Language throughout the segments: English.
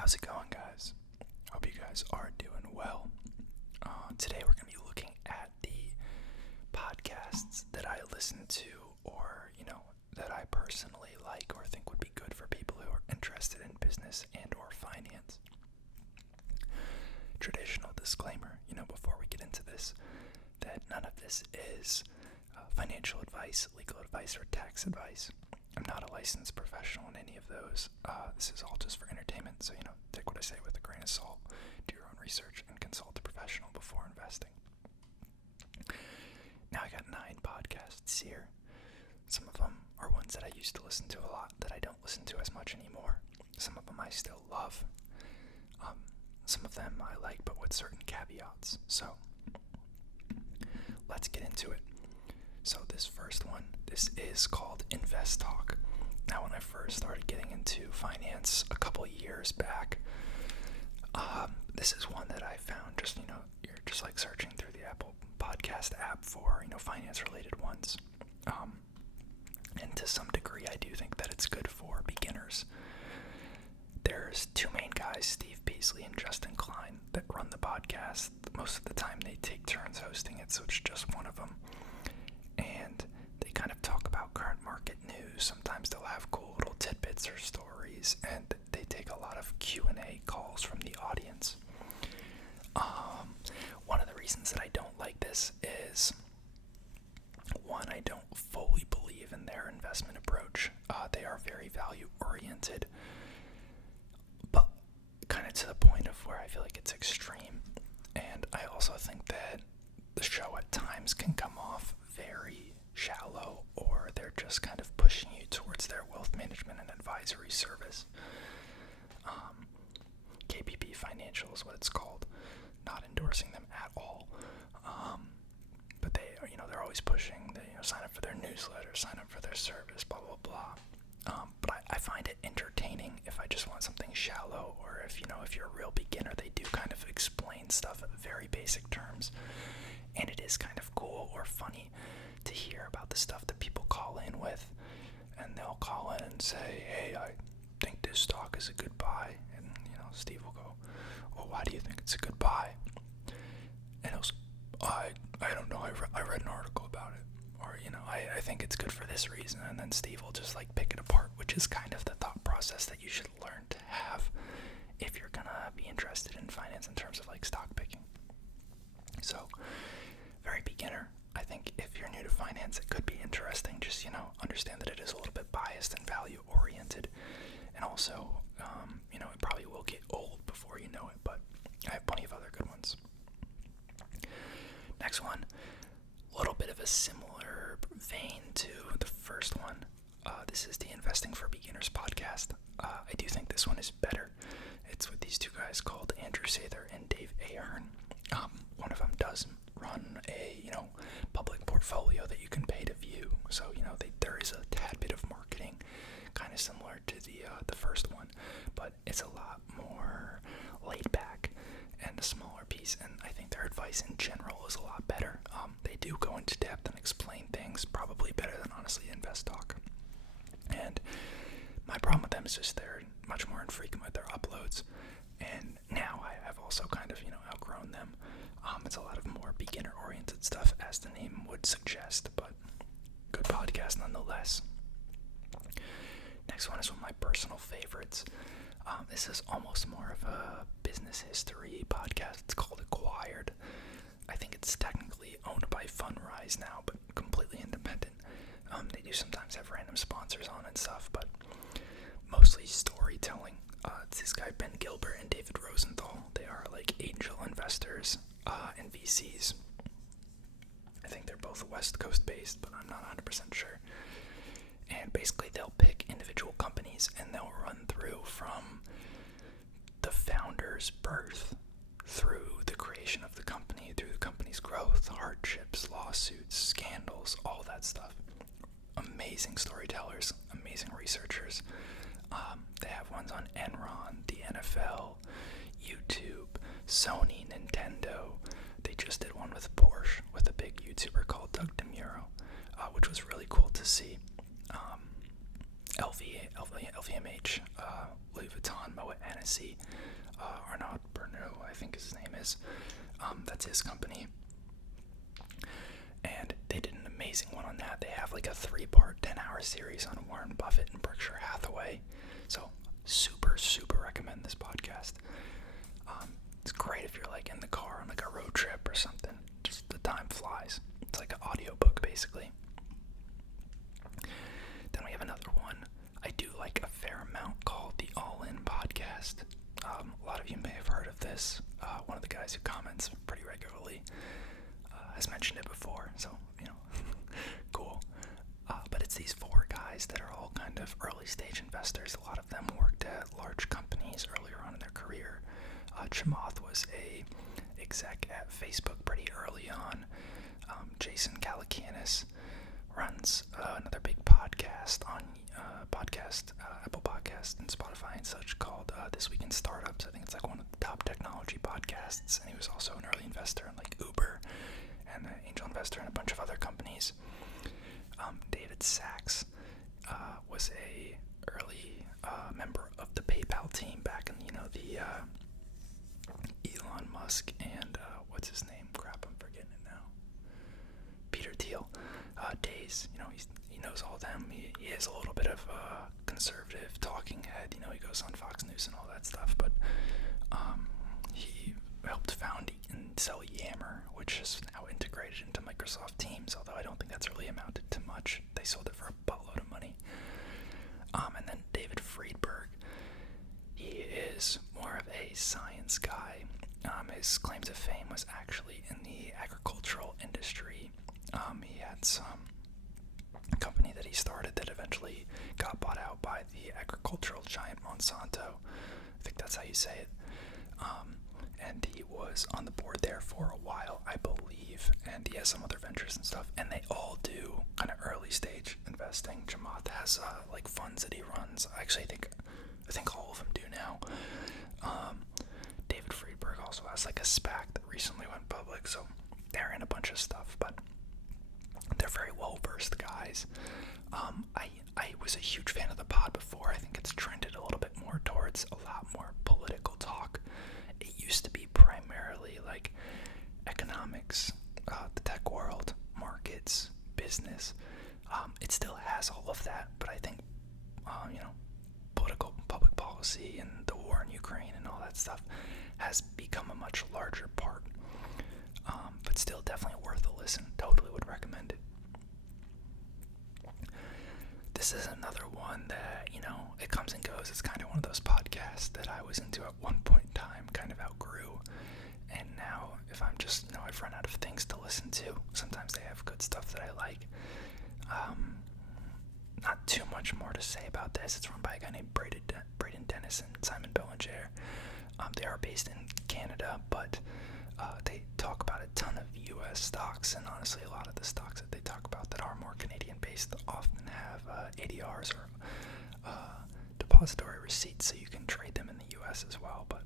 How's it going, guys? Hope you guys are doing well. Today we're going to be looking at the podcasts that I listen to or, that I personally like or think would be good for people who are interested in business and or finance. Traditional disclaimer, before we get into this, that none of this is financial advice, legal advice, or tax advice. I'm not a licensed professional in any of those. This is all just for entertainment, so, take what I say with a grain of salt. Do your own research and consult a professional before investing. Now I got 9 podcasts here. Some of them are ones that I used to listen to a lot that I don't listen to as much anymore. Some of them I still love. Some of them I like, but with certain caveats. So, let's get into it. So this first one, this is called Invest Talk. Now, when I first started getting into finance a couple years back, this is one that I found just, you're just like searching through the Apple podcast app for, finance-related ones. And to some degree, I do think that it's good for beginners. There's 2 main guys, Steve Peasley and Justin Klein, that run the podcast. Most of the time they take turns hosting it, so it's just one of them. And they kind of talk about current market news. Sometimes they'll have cool little tidbits or stories, and they take a lot of Q&A calls from the audience. One of the reasons that I don't like this is, one, I don't fully believe in their investment approach. They are very value-oriented, but kind of to the point of where I feel like it's extreme. And I also think that the show at times can come off very shallow, or they're just kind of pushing you towards their wealth management and advisory service. KPP Financial is what it's called. Not endorsing them at all. But they are, they're always pushing, sign up for their newsletter, sign up for their service, blah, blah, blah. But I find it entertaining if I just want something shallow, or if you're a real beginner, they do kind of explain stuff in very basic terms. And it is kind of cool or funny to hear about the stuff that people call in with. And they'll call in and say, hey, I think this stock is a good buy. And, Steve will go, well, why do you think it's a good buy? And he'll say, I don't know, I read an article about it. Or, I think it's good for this reason. And then Steve will just, pick it apart, which is kind of the thought process that you should learn to have if you're going to be interested in finance in terms of, stock picking. So, very beginner. I think if you're new to finance, it could be interesting. Just, understand that it is a little bit biased and value-oriented. And also, it probably will get old before you know it, but I have plenty of other good ones. Next one, a little bit of a similar vein to the first one. This is the Investing for Beginners podcast. I do think this one is better. It's with these 2 guys called Andrew Sather and Dave Ahern. One of them does run a, public portfolio that you can pay to view. So, there is a tad bit of marketing, kind of similar to the first one, but it's a lot more laid back and a smaller piece. And I think their advice in general is a lot better. They do go into depth and explain things probably better than, honestly, Invest Talk. And my problem with them is just they're much more infrequent with their uploads. And now I have also kind of, outgrown them. It's a lot of more beginner-oriented stuff, as the name would suggest, but good podcast nonetheless. Next one is one of my personal favorites. This is almost more of a business history podcast. It's called Acquired. I think it's technically owned by Fundrise now, but completely independent. They do sometimes have random sponsors on and stuff, but mostly storytelling. It's this guy Ben Gilbert and David Rosenthal. They are angel investors and VCs. I think they're both West Coast based, but I'm not 100% sure. And basically they'll pick individual companies and they'll run through from the founder's birth through the creation of the company, through the company's growth, hardships, lawsuits, scandals, all that stuff. Amazing storytellers, amazing researchers. They have ones on Enron, the NFL, YouTube, Sony, Nintendo. They just did one with Porsche, with a big YouTuber called Doug DeMuro, which was really cool to see. LVMH, Louis Vuitton, Moet Tennessee. Arnaud Bernou, I think his name is. That's his company. And they did an amazing one on that. They have like a 3-part, 10-hour series on Warren Buffett and Berkshire Hathaway. So super, super recommend this podcast. It's great if you're like in the car on like a road trip or something. Just the time flies. It's like an audiobook basically. Then we have another one I do like a fair amount called the All In Podcast. A lot of you may have heard of this. One of the guys who comments pretty regularly has mentioned it before, so, cool. But it's these 4 guys that are all kind of early stage investors. A lot of them worked at large companies earlier on in their career. Chamath was a exec at Facebook pretty early on. Jason Calacanis runs another big podcast on Apple Podcast and Spotify and such called This Week in Startups. I think it's like one of the top technology podcasts, and he was also an early investor in like Uber and an angel investor in a bunch of other companies. David Sachs was a early member of the PayPal team back in the Elon Musk and what's his name? Crap, I'm forgetting it now. Peter Thiel days. He knows all them. He is a little bit of a conservative talking head. He goes on Fox News and all that stuff. But he helped found and sell Yammer, which is now integrated into Microsoft Teams. Although I don't think that's really amounted to much. They sold it for a buttload of money. And then David Friedberg. He is more of a science guy. His claim to fame was actually in the agricultural industry. He had some company that he started that eventually got bought out by the agricultural giant Monsanto. I think that's how you say it. And he was on the board there for a while, I believe, and he has some other ventures and stuff, and they all do kind of early stage investing. Chamath has like funds that he runs. Actually, I think all of them do now. David Friedberg also has like a SPAC that recently went public, so they're in a bunch of stuff, but they're very well-versed guys. I was a huge fan of the pod before. I think it's trended a little bit more towards a lot more political talk. It used to be primarily like economics, the tech world, markets, business. It still has all of that, but I think, political public policy and the war in Ukraine and all that stuff has become a much larger part. But still definitely worth a listen. Totally would recommend it. This is another one that, it comes and goes. It's kind of one of those podcasts that I was into at one point in time, kind of outgrew. And now, if I'm just, I've run out of things to listen to. Sometimes they have good stuff that I like. Not too much more to say about this. It's run by a guy named Braden Dennis and Simon Bellinger. They are based in Canada, but they talk about a ton of U.S. stocks, and honestly, a lot of the stocks that they talk about that are more Canadian-based often have ADRs or depository receipts, so you can trade them in the U.S. as well, but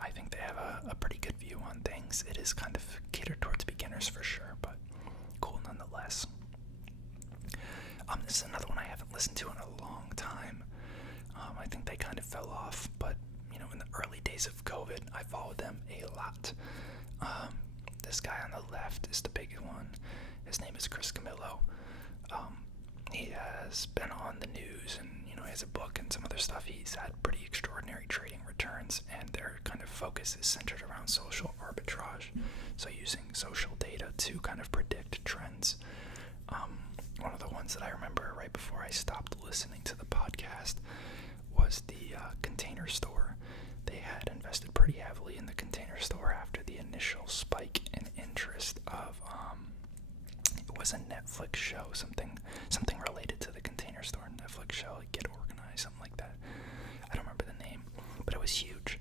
I think they have a pretty good view on things. It is kind of catered towards beginners for sure, but cool nonetheless. This is another one I haven't listened to in a long time. I think they kind of fell off, but in the early days of COVID, I followed them a lot. This guy on the left is the big one. His name is Chris Camillo. He has been on the news and, he has a book and some other stuff. He's had pretty extraordinary trading returns, and their kind of focus is centered around social arbitrage. So using social data to kind of predict trends. One of the ones that I remember right before I stopped listening to the podcast was the Container Store. They had invested pretty heavily in the Container Store after the initial spike in interest of, it was a Netflix show, something related to the Container Store Netflix show, like Get Organized, something like that. I don't remember the name, but it was huge.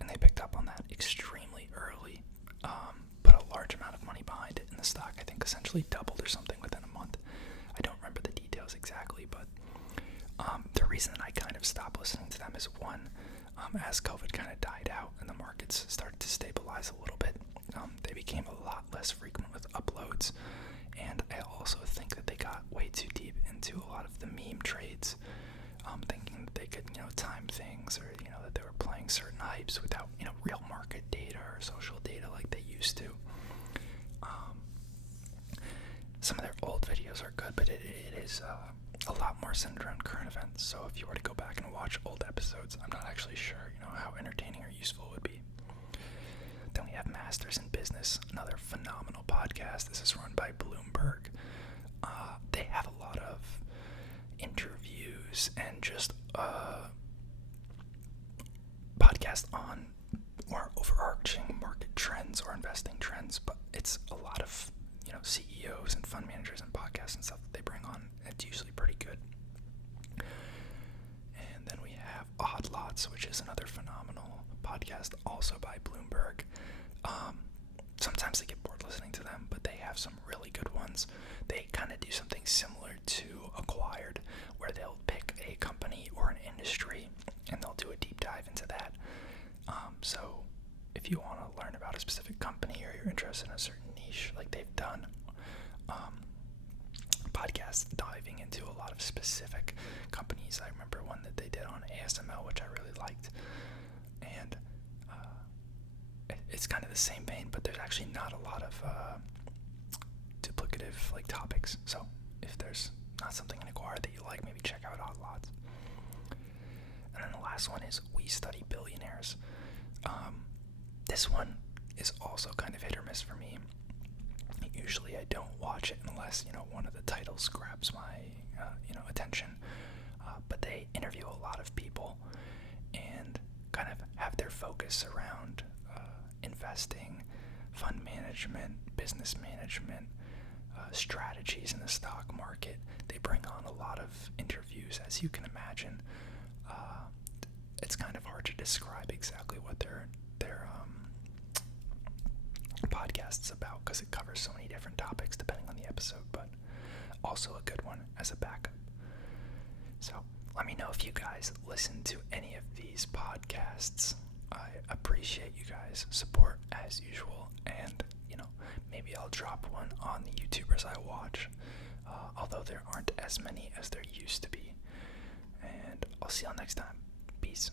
And they picked up on that extremely early, put a large amount of money behind it, and the stock, I think, essentially doubled or something within a month. I don't remember the details exactly, but the reason that I kind of stopped listening to them is one, as COVID kind of died out and the markets started to stabilize a little bit, they became a lot less frequent with uploads, and I also think that they got way too deep into a lot of the meme trades, thinking that they could, time things, or, that driving certain hypes without, real market data or social data like they used to. Some of their old videos are good, but it is a lot more centered around current events. So if you were to go back and watch old episodes, I'm not actually sure, how entertaining or useful it would be. Then we have Masters in Business, another phenomenal podcast. This is run by Bloomberg. They have a lot of interviews and just podcast on more overarching market trends or investing trends, but it's a lot of CEOs and fund managers and podcasts and stuff that they bring on. It's usually pretty good. And then we have Odd Lots, which is another phenomenal podcast, also by Bloomberg. Sometimes I get bored listening to them, but they have some really good ones. They kind of do something similar to Acquired, where they'll pick a company or an industry and they'll do a deep dive into that. So if you want to learn about a specific company or you're interested in a certain niche, like they've done podcasts diving into a lot of specific companies. I remember one that they did on ASML, which I really liked, and it's kind of the same vein, but there's actually not a lot of duplicative topics. So if there's not something in Acquired that you like, maybe check out Odd Lots. And then the last one is We Study Billionaires. This one is also kind of hit or miss for me. Usually I don't watch it unless, one of the titles grabs my, attention. But they interview a lot of people and kind of have their focus around investing, fund management, business management, strategies in the stock market. They bring on a lot of interviews, as you can imagine. It's kind of hard to describe exactly what their podcast's about, because it covers so many different topics depending on the episode, but also a good one as a backup. So let me know if you guys listen to any of these podcasts. I appreciate you guys' support as usual, and maybe I'll drop one on the YouTubers I watch, although there aren't as many as there used to be. And I'll see y'all next time. Peace.